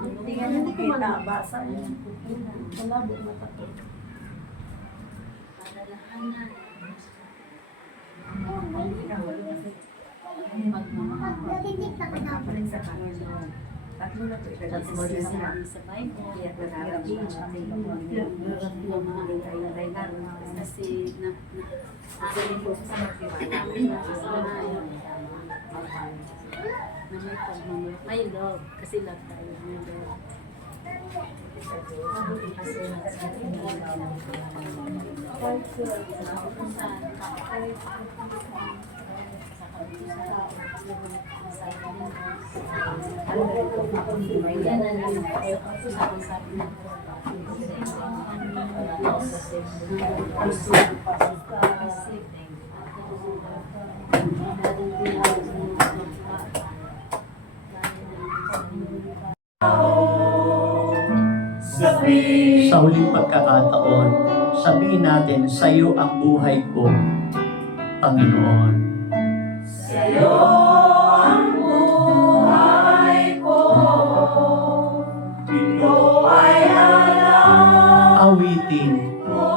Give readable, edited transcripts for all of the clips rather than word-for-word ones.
Hindi nga nyo kita, basa yun. Malabo matato. Tatlo na ito. Tatlo na sa Bible. Iyak na narap siya. Kasi nasaling po sa may love. Kasi love tayo. Sa huling pagkakataon, sabihin natin, sa iyo ang buhay ko, Panginoon. Sa iyo ang buhay ko, ito ay alam Awitin ko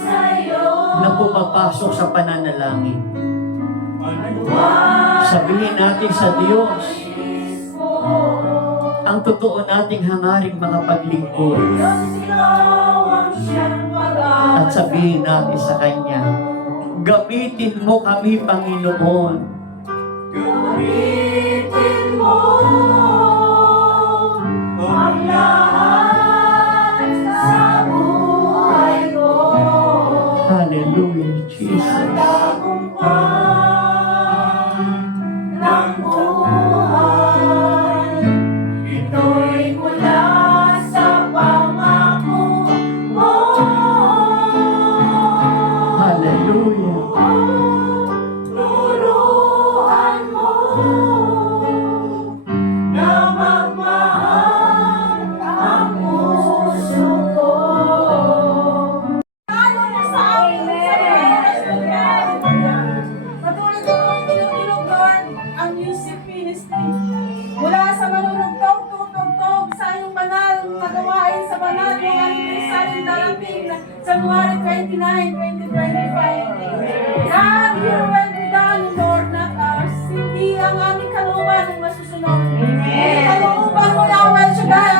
sa iyo. na pumapasok sa pananalangin. Sabihin natin sa Diyos ang totoo nating hangaring makapaglingkod. At sabihin natin sa Kanya, gamitin mo kami, Panginoon. Gamitin mo ang lahat sa buhay ko. Hallelujah, Jesus. Ng buhay, ito'y mula sa pangako mo. Hallelujah. Turuan mo na magmahal ang puso ko. Lalo na sa amin patuloy ko ang tinutulog, Lord, ang music ministry. Mula sa manunugtog, tutugtog sa iyong banal na gawain sa banal ng aniversaryong darating na January 29, 2025. God, your will be done, Lord, not ours. Hindi ang aming kalooban ang masusunod. Ang kalooban mo na ang ang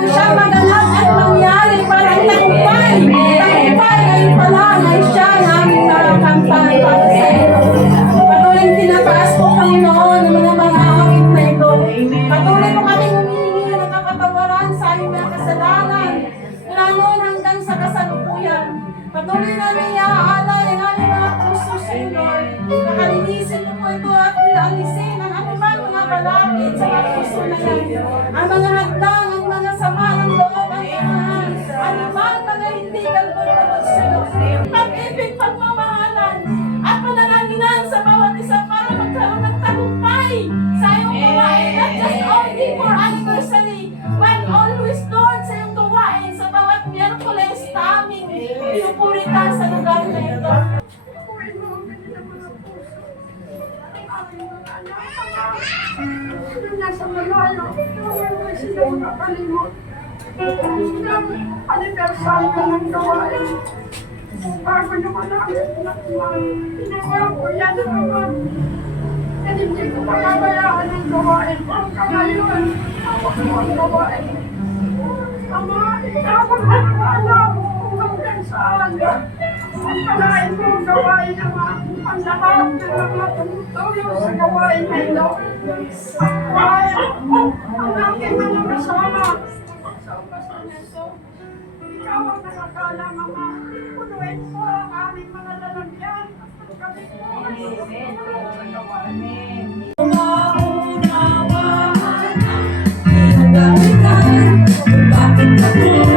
siyang magalang at mangyari para ang tagumpay. Tagumpay ngayon pa lang ay siya ang aming nakakamtan para sa iyo. Patuloy tinataas po, Panginoon, ang mga awit na ito. Patuloy mo kaming humihingi ng kapatawaran sa aming mga kasalanan. Mula noon hanggang sa kasalukuyan. Patuloy namin iaalay ang aming mga puso sa iyo, Lord. Nakalinisin mo po ito at alisin ang aming mga balakid sa mga puso na yan. Ang mga hadlang, ang mga sama ng loob, ang imahan, ang mga hindi kalbon sa iyo. Pag-ibig, pagmamahalan, at pananalinan sa bawat isa para magkaroon ng tagumpay sa iyong gawain. Not just only for anniversary, but always, Lord, sa iyong gawain sa bawat Miyerkules na aming pinupuritan sa lugar na ito. Nasa malayo, hindi sila makalimot. Ang anibersaryo ng gawain. Bago naman namin ginawa ko yan naman. Kasi hindi ko pakabayaan ang gawain. Ang kamayon, ako ko ang gawain. Ama, ikaw ang alam kung hanggang saan. Ang palain mo ang gawain naman. Ang lahat ng mga tumutulong sa gawain na ito. Kahit ang aking mga kasama. Ikaw ang nakakalam, Ama. Punuin mo ang aming mga lalagyan. Kami po ang tumutulong sa gawain. Maunawaan ang iyong gawitan, bakit ako